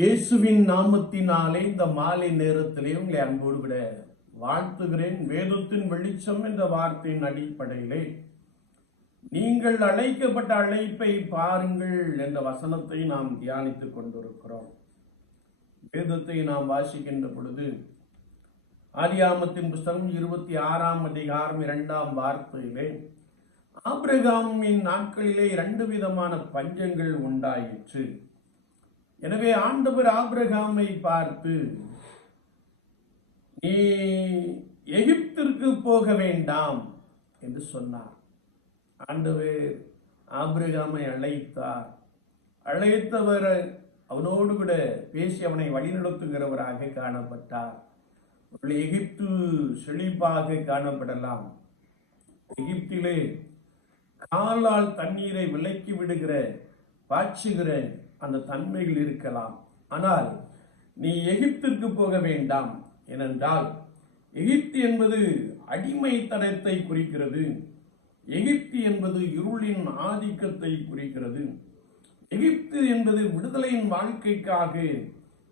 இயேசுவின் நாமத்தினாலே இந்த மாலை நேரத்திலே உங்களை அன்போடு விட வாழ்த்துகிறேன். வேதத்தின் வெளிச்சம் என்ற வார்த்தையின் அடிப்படையிலே நீங்கள் அழைக்கப்பட்ட அழைப்பை பாருங்கள் என்ற வசனத்தை நாம் தியானித்துக் கொண்டிருக்கிறோம். வேதத்தை நாம் வாசிக்கின்ற பொழுது ஆரியாமத்தின் புஸ்தகம் இருபத்தி ஆறாம் அதிகாரம் இரண்டாம் வார்த்தையிலே ஆப்ரகாமின் நாட்களிலே இரண்டு விதமான பஞ்சங்கள் உண்டாயிற்று. எனவே ஆண்டவர் ஆபிரகாமை பார்த்து நீ எகிப்திற்கு போக வேண்டாம் என்று சொன்னார். ஆண்டவர் ஆபிரகாமை அழைத்தார். அழைத்தவர் அவனோடு கூட பேசி அவனை வழிநடத்துகிறவராக காணப்பட்டார். அவர்கள் எகிப்து செழிப்பாக காணப்படலாம். எகிப்திலே காலால் தண்ணீரை விலக்கி விடுகிற பாய்ச்சுகிற அந்த தன்மைகள் இருக்கலாம். ஆனால் நீ எகிப்திற்கு போக வேண்டாம் ஏனென்றால் எகிப்து என்பது அடிமைத்தனத்தை குறிக்கிறது. எகிப்து என்பது இருளின் ஆதிக்கத்தை குறிக்கிறது. எகிப்து என்பது விடுதலையின் வாழ்க்கைக்காக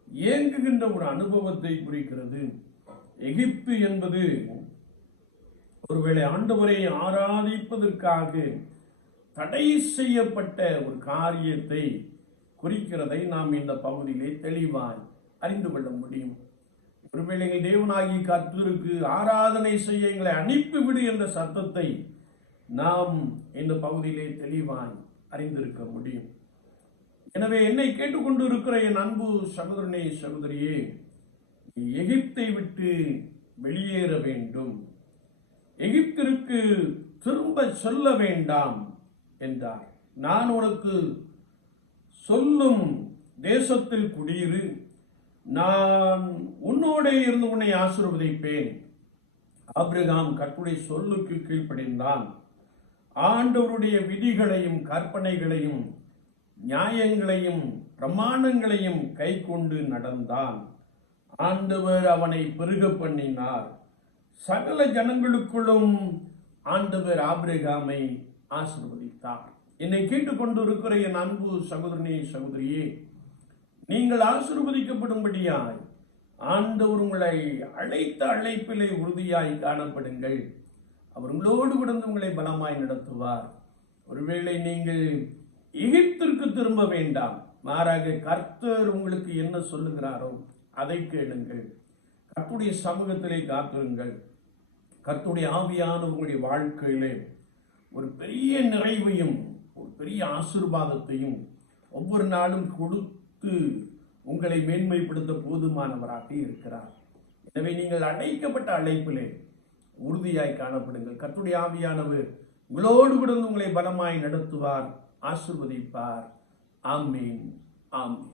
இயங்குகின்ற ஒரு அனுபவத்தை குறிக்கிறது. எகிப்து என்பது ஒருவேளை ஆண்டவரை ஆராதிப்பதற்காக தடை செய்யப்பட்ட ஒரு காரியத்தை குறிக்கிறதை நாம் இந்த பகுதியிலே தெளிவாய் அறிந்து கொள்ள முடியும். ஒருவேளை தேவனாகி கர்த்தருக்கு ஆராதனை செய்ய எங்களை அனுப்பிவிடு என்ற சத்தத்தை நாம் இந்த பகுதியிலே தெளிவாய் அறிந்திருக்க முடியும். எனவே என்னை கேட்டுக்கொண்டு இருக்கிற என் அன்பு சகோதரனே சகோதரியே எகிப்தை விட்டு வெளியேற வேண்டும். எகிப்திற்கு திரும்ப சொல்ல வேண்டாம் என்றார். நான் உனக்கு சொல்லும் தேசத்தில் குடியிரு. நான் உன்னோட இருந்து உன்னை ஆசிர்வதிப்பேன். ஆப்ரகாம் கற்புடைய சொல்லுக்கு கீழ்ப்படிந்தான். ஆண்டவருடைய விதிகளையும் கற்பனைகளையும் நியாயங்களையும் பிரமாணங்களையும் கை கொண்டு நடந்தான். ஆண்டவர் அவனை பெருக பண்ணினார். சகல ஜனங்களுக்குள்ளும் ஆண்டவர் ஆபிரகாமை ஆசிர்வதித்தார். என்னை கேட்டுக்கொண்டிருக்கிற என் அன்பு சகோதரனே சகோதரியே நீங்கள் ஆசிர்வதிக்கப்படும்படியாய் ஆண்டவர் உங்களை அழைத்த அழைப்பிலே உறுதியாய் காணப்படுங்கள். அவர் உங்களோடு விடுந்து உங்களை பலமாய் நடத்துவார். ஒருவேளை நீங்கள் எகிப்திற்கு திரும்ப வேண்டாம். மாறாக கர்த்தர் உங்களுக்கு என்ன சொல்லுகிறாரோ அதை கேளுங்கள். கர்த்துடைய சமூகத்திலே காத்திருங்கள். கர்த்துடைய ஆவியான உங்களுடைய வாழ்க்கையிலே ஒரு பெரிய நிறைவையும் ஒரு பெரிய ஆசிர்வாதத்தையும் ஒவ்வொரு நாளும் கொடுத்து உங்களை மேன்மைப்படுத்த போதுமானவராக இருக்கிறார். எனவே நீங்கள் அழைக்கப்பட்ட அழைப்பிலே உறுதியாய் காணப்படுங்கள். கர்த்துடைய ஆவியானவர் உங்களோடு கூட உங்களை பலமாய் நடத்துவார் ஆசிர்வதிப்பார். ஆமீன். ஆமீன்.